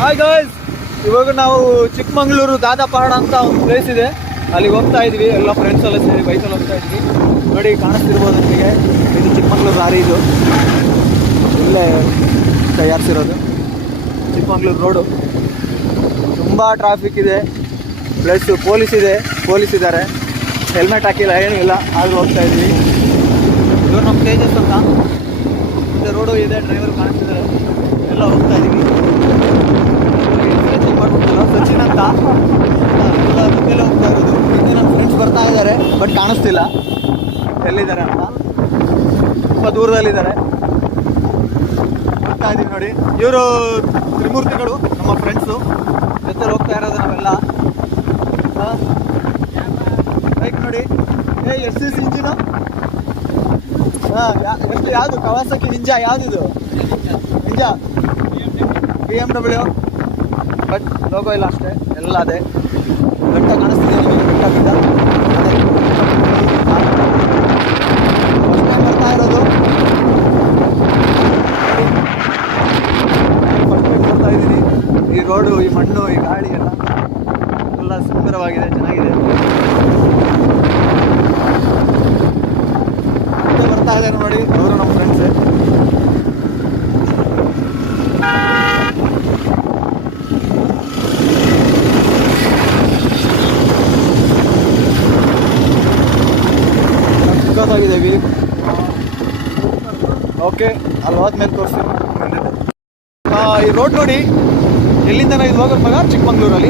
Hi guys, ಇವಾಗ ನಾವು ಚಿಕ್ಕಮಂಗ್ಳೂರು ದಾದಾಪಹಾಡ ಅಂತ ಒಂದು ಪ್ಲೇಸ್ ಇದೆ, ಅಲ್ಲಿಗೆ ಹೋಗ್ತಾ ಇದ್ವಿ. ಎಲ್ಲ ಫ್ರೆಂಡ್ಸ್ ಎಲ್ಲ ಸೇರಿ ಬೈಕಲ್ಲಿ ಹೋಗ್ತಾ ಇದ್ವಿ. ನೋಡಿ, ಕಾಣಿಸ್ತಿರ್ಬೋದು ನಿಮಗೆ, ಇದು ಚಿಕ್ಕಮಂಗ್ಳೂರು ದಾರಿ. ಇದು ಇಲ್ಲೇ ತಯಾರಿಸಿರೋದು ಚಿಕ್ಕಮಂಗ್ಳೂರು ರೋಡು. ತುಂಬ ಟ್ರಾಫಿಕ್ ಇದೆ, ಪ್ಲಸ್ ಪೊಲೀಸ್ ಇದ್ದಾರೆ. ಹೆಲ್ಮೆಟ್ ಹಾಕಿಲ್ಲ, ಏನೂ ಇಲ್ಲ, ಆದರೂ ಹೋಗ್ತಾ ಇದ್ವಿ. ಇದು ನಮ್ಮ ತೇಜಸ್ ಅಂತ ಇದೆ, ರೋಡು ಇದೆ, ಡ್ರೈವರ್ ಕಾಣಿಸ್ತಿದ್ದಾರೆ. ಎಲ್ಲ ಹೋಗ್ತಾ ಇದ್ದೀವಿ. ಮಾಡ್ಬಿಟ್ಟಲ್ಲ ಸಚಿನ್ ಅಂತ, ಎಲ್ಲ ಮುಂದೆಲ್ಲ ಹೋಗ್ತಾ ಇರೋದು. ಹಿಂದೆ ನನ್ನ ಫ್ರೆಂಡ್ಸ್ ಬರ್ತಾ ಇದ್ದಾರೆ, ಬಟ್ ಕಾಣಿಸ್ತಿಲ್ಲ ಎಲ್ಲಿದ್ದಾರೆ ಅಂತ. ತುಂಬ ದೂರದಲ್ಲಿದ್ದಾರೆ. ಹೋಗ್ತಾ ಇದ್ದೀವಿ ನೋಡಿ. ಇವರು ತ್ರಿಮೂರ್ತಿಗಳು, ನಮ್ಮ ಫ್ರೆಂಡ್ಸು ಜೊತೆ ಹೋಗ್ತಾ ಇರೋದು ನಾವೆಲ್ಲ. ಬೈಕ್ ನೋಡಿ, ಎಷ್ಟು ಇಂಜಿನು, ಎಷ್ಟು, ಯಾವುದು ಕವಾಸಕಿ ನಿಂಜಾ, ಯಾವುದಿದು ನಿಂಜಾ BMW, ಬಟ್ ಲೋಗೋ ಇಲ್ಲ ಅಷ್ಟೇ, ಎಲ್ಲ ಅದೇ. ಬೆಟ್ಟ ಕಾಣಿಸ್ತಿದೆ ನಿಮಗೆ, ಬೆಟ್ಟ ಬರ್ತಾ ಇರೋದು. ಫಸ್ಟ್ ಟೈಮ್ ಬರ್ತಾ ಇದ್ದೀನಿ. ಈ ರೋಡು, ಈ ಮಣ್ಣು, ಈ ಗಾಳಿ ಎಲ್ಲ ಸುಂದರವಾಗಿದೆ, ಚೆನ್ನಾಗಿದೆ. ಮತ್ತೆ ಬರ್ತಾ ಇದ್ದಾರೆ ನೋಡಿ, ಅವರು ನಮ್ಮ ಫ್ರೆಂಡ್ಸೇ. ಆಗಿದೆ ವ್ಯೂ. ಓಕೆ, ಅಲ್ಲಿ ಹೋದ್ಮೇಲೆ ತೋರಿಸ್ತೀನಿ. ಈ ರೋಡ್ ನೋಡಿ, ಎಲ್ಲಿಂದ ಇದು ಹೋಗೋದು ಮಗ, ಚಿಕ್ಕಮಂಗ್ಳೂರಲ್ಲೇ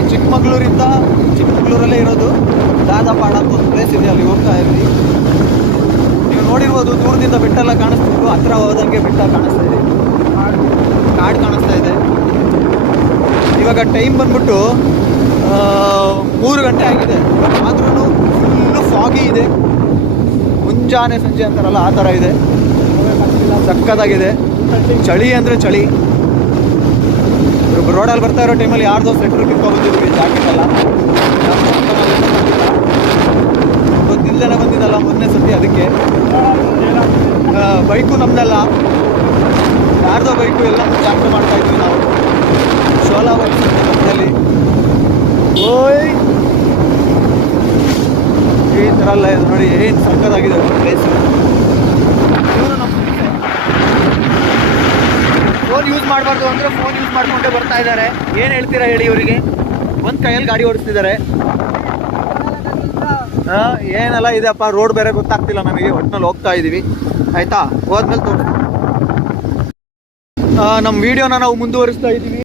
ಇರೋದು ದಾದಾಪಹಾಡ ಅಂತ ಒಂದು ಪ್ಲೇಸ್ ಇದೆ, ಅಲ್ಲಿ ಹೋಗ್ತಾ ಇದ್ವಿ. ನೀವು ನೋಡಿರ್ಬೋದು, ದೂರದಿಂದ ಬೆಟ್ಟ ಎಲ್ಲ ಕಾಣಿಸ್ತಿತ್ತು, ಹತ್ರ ಹೋದಂಗೆ ಬೆಟ್ಟ ಕಾಣಿಸ್ತಾ ಇದೆ, ಕಾಡು ಕಾಣಿಸ್ತಾ ಇದೆ. ಇವಾಗ ಟೈಮ್ ಬಂದ್ಬಿಟ್ಟು 3 ಗಂಟೆ ಆಗಿದೆ, ಆದ್ರೂ ಫುಲ್ಲು ಫಾಗಿ ಇದೆ. ಮುಂಜಾನೆ ಸಂಜೆ ಅಂತಾರಲ್ಲ, ಆ ಥರ ಇದೆ, ಸಕ್ಕತ್ತಾಗಿದೆ. ಚಳಿ ಅಂದರೆ ಚಳಿ. ರೋಡಲ್ಲಿ ಬರ್ತಾ ಇರೋ ಟೈಮಲ್ಲಿ ಯಾರ್ದೋ ಸ್ವೆಟ್ರ್ ಕಿತ್ಕೊಂಡ್ಬಂದಿದ್ವಿ, ಜಾಕೆಟ್ ಎಲ್ಲ ಗೊತ್ತಿಲ್ಲದೇ ಬಂದಿದ್ದಲ್ಲ ಮೊನ್ನೆ ಸತಿ, ಅದಕ್ಕೆ. ಬೈಕು ನಮ್ಮದಲ್ಲ, ಯಾರ್ದೋ ಬೈಕು, ಎಲ್ಲ ಜಾತ್ರೆ ಮಾಡ್ತಾ ಇದ್ವಿ ನಾವು. ಶೋಲಾ ಬೈಕ್ ನಮ್ಮದಲ್ಲಿ. ಓಯ್, ಈ ಥರ ಎಲ್ಲ ಇದೆ ನೋಡಿ, ಏನು ಸಕ್ಕತ್ತಾಗಿದೆ ಪ್ಲೇಸ್. ಇವರು ನಮ್ಮ ಫೋನ್ ಯೂಸ್ ಮಾಡಬಾರ್ದು ಅಂದರೆ ಫೋನ್ ಯೂಸ್ ಮಾಡಿಕೊಂಡೇ ಬರ್ತಾ ಇದ್ದಾರೆ. ಏನು ಹೇಳ್ತೀರಾ ಹೇಳಿ ಇವರಿಗೆ? ಒಂದು ಕೈಯಲ್ಲಿ ಗಾಡಿ ಓಡಿಸ್ತಿದ್ದಾರೆ. ಏನೆಲ್ಲ ಇದೆಯಪ್ಪ, ರೋಡ್ ಬೇರೆ ಗೊತ್ತಾಗ್ತಿಲ್ಲ ನಮಗೆ, ಒಟ್ಟಿನಲ್ಲಿ ಹೋಗ್ತಾ ಇದ್ದೀವಿ. ಆಯಿತಾ, ಹೋದ್ಮೇಲೆ ತೋರಿಸ್ತೀವಿ. ನಮ್ಮ ವಿಡಿಯೋನ ನಾವು ಮುಂದುವರಿಸ್ತಾ ಇದ್ದೀವಿ.